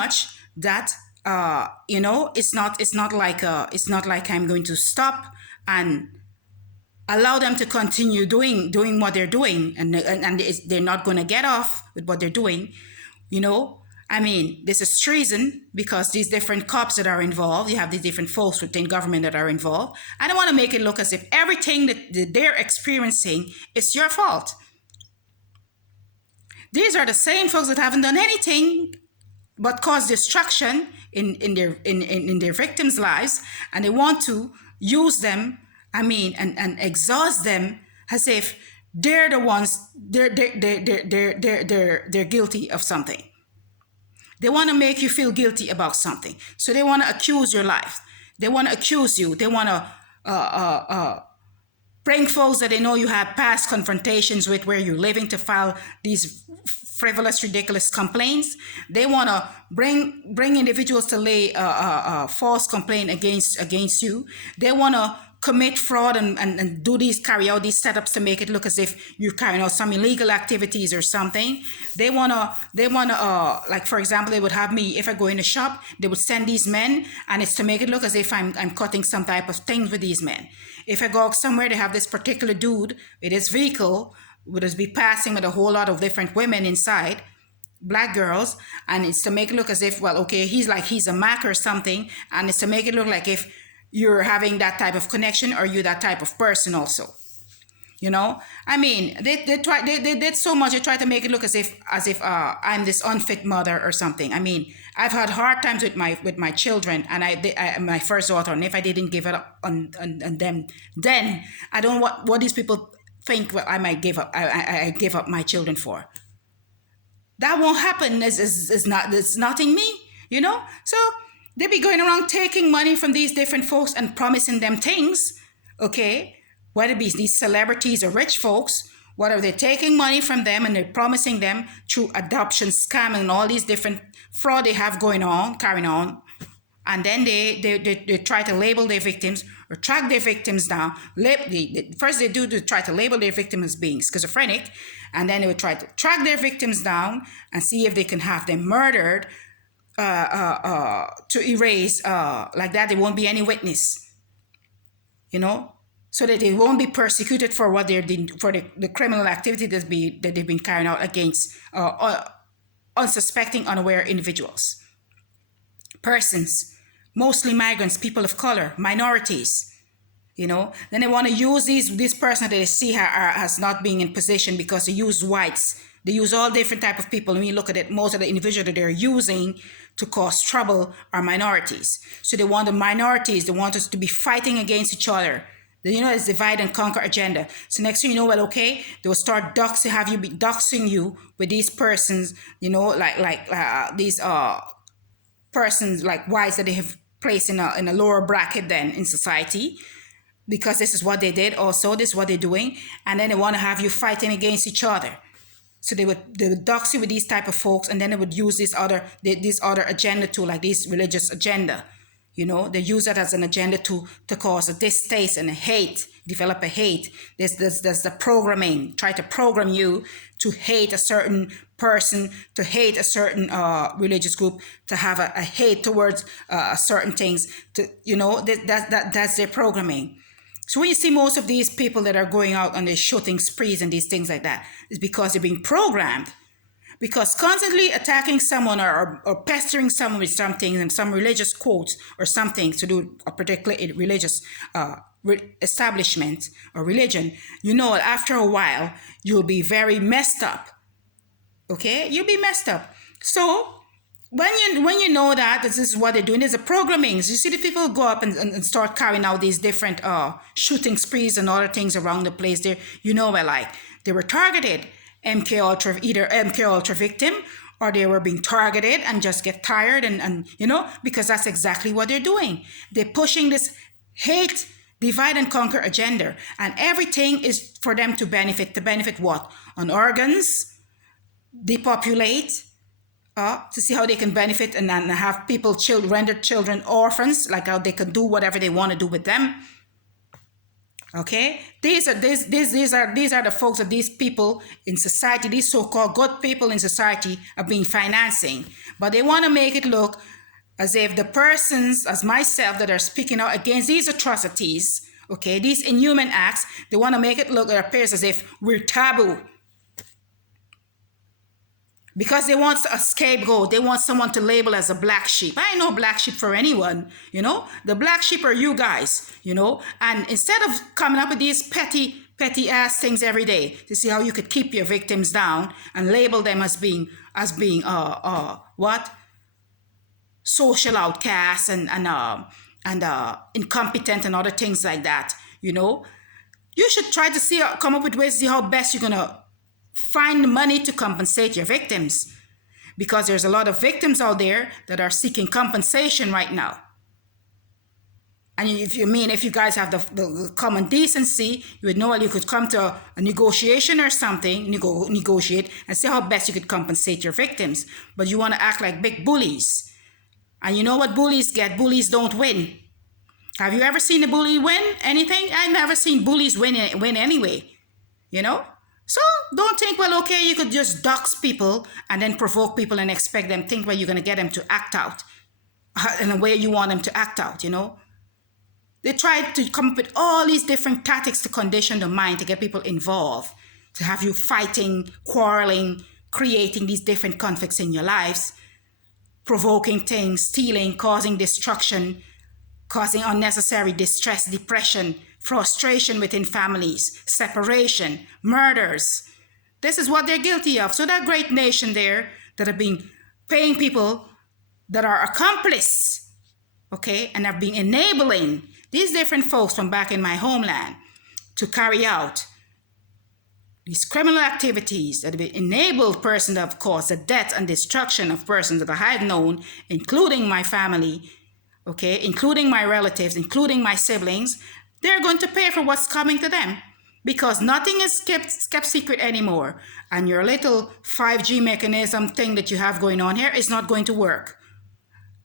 much that you know, it's not like I'm going to stop and allow them to continue doing what they're doing, and they're not going to get off with what they're doing. You know, I mean, this is treason because these different cops that are involved, you have these different folks within government that are involved. I don't want to make it look as if everything that they're experiencing is your fault. These are the same folks that haven't done anything but cause destruction in their victims' lives, and they want to use them, I mean, and exhaust them as if they're the ones, they're guilty of something. They want to make you feel guilty about something. So they want to accuse your life. They want to accuse you. They want to bring folks that they know you have past confrontations with where you're living to file these frivolous, ridiculous complaints. They want to bring individuals to lay a false complaint against you. They want to commit fraud and carry out these setups to make it look as if you're carrying out some illegal activities or something. They want to like, for example, they would have me, if I go in a shop, they would send these men, and it's to make it look as if I'm cutting some type of things with these men. If I go out somewhere, they have this particular dude with his vehicle, would just be passing with a whole lot of different women inside, black girls, and it's to make it look as if, well, okay, he's a Mac or something, and it's to make it look like if you're having that type of connection or you're that type of person also. You know, I mean, they did so much. They try to make it look as if I'm this unfit mother or something. I mean, I've had hard times with my children, and my first daughter, and if I didn't give it up on them, then I don't know what these people think. Well, I might give up. I give up my children for. That won't happen. It's nothing me. You know, so they be going around taking money from these different folks and promising them things. Okay. Whether it be these celebrities or rich folks, whether they're taking money from them and they're promising them through adoption scam and all these different fraud they have carrying on. And then they try to label their victims or track their victims down. First they do to try to label their victim as being schizophrenic, and then they would try to track their victims down and see if they can have them murdered to erase, like that there won't be any witness, you know, so that they won't be persecuted for what they're doing, for the criminal activity that they've been carrying out against unsuspecting, unaware individuals, persons, mostly migrants, people of color, minorities. You know, then they want to use this person that they see as not being in position because they use whites. They use all different type of people. When you look at it, most of the individuals that they're using to cause trouble are minorities. So they want the minorities, they want us to be fighting against each other. You know, it's divide and conquer agenda. So next thing you know, well, okay, they will start doxing you with these persons, you know, like these persons like whites that they have placed in a lower bracket than in society, because this is what they did also, this is what they're doing, and then they want to have you fighting against each other. So they would dox you with these type of folks, and then they would use this other agenda too, like this religious agenda. You know, they use that as an agenda to cause a distaste and a hate, develop a hate. There's the programming, try to program you to hate a certain person, to hate a certain religious group, to have a hate towards certain things. To, you know, that's their programming. So when you see most of these people that are going out on their shooting sprees and these things like that, it's because they're being programmed. Because constantly attacking someone or pestering someone with something and some religious quotes or something to do a particular religious establishment or religion, you know, after a while, you'll be very messed up. Okay? You'll be messed up. So when you know that this is what they're doing, there's a programming. So you see the people go up and start carrying out these different shooting sprees and other things around the place there. You know, where like they were targeted. Either MK Ultra victim, or they were being targeted and just get tired and you know, because that's exactly what they're doing. They're pushing this hate, divide and conquer agenda, and everything is for them to benefit. To benefit what? On organs, depopulate, to see how they can benefit and have people render children orphans, like how they can do whatever they want to do with them. Okay, these are the folks that these people in society, these so-called good people in society, are being financing, but they want to make it look as if the persons, as myself, that are speaking out against these atrocities, okay, these inhuman acts, they want to make it look, it appears as if we're taboo. Because they want a scapegoat. They want someone to label as a black sheep. I ain't no black sheep for anyone, you know. The black sheep are you guys, you know. And instead of coming up with these petty ass things every day to see how you could keep your victims down and label them as being what, social outcasts and incompetent and other things like that, you know, you should try to come up with ways to see how best you're gonna find money to compensate your victims, because there's a lot of victims out there that are seeking compensation right now. And if you guys have the common decency, you would know that you could come to a negotiation or something, negotiate and see how best you could compensate your victims. But you want to act like big bullies. And you know what bullies get? Bullies don't win. Have you ever seen a bully win anything? I've never seen bullies win anyway, you know? So don't think, well, okay, you could just dox people and then provoke people and expect them, think, well, you're going to get them to act out in the way you want them to act out, you know? They try to come up with all these different tactics to condition the mind, to get people involved, to have you fighting, quarreling, creating these different conflicts in your lives, provoking things, stealing, causing destruction, causing unnecessary distress, depression, frustration within families, separation, murders. This is what they're guilty of. So that great nation there that have been paying people that are accomplices, okay, and have been enabling these different folks from back in my homeland to carry out these criminal activities that have enabled persons that have caused the death and destruction of persons that I have known, including my family, okay, including my relatives, including my siblings. They're going to pay for what's coming to them, because nothing is kept secret anymore. And your little 5G mechanism thing that you have going on here is not going to work.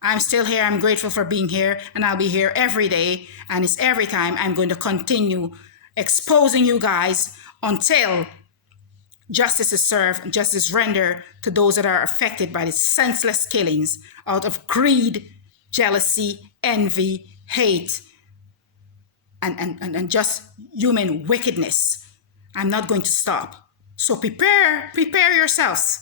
I'm still here. I'm grateful for being here, and I'll be here every day. And it's every time I'm going to continue exposing you guys until justice is served, justice rendered to those that are affected by these senseless killings out of greed, jealousy, envy, hate, and just human wickedness. I'm not going to stop. So prepare yourselves.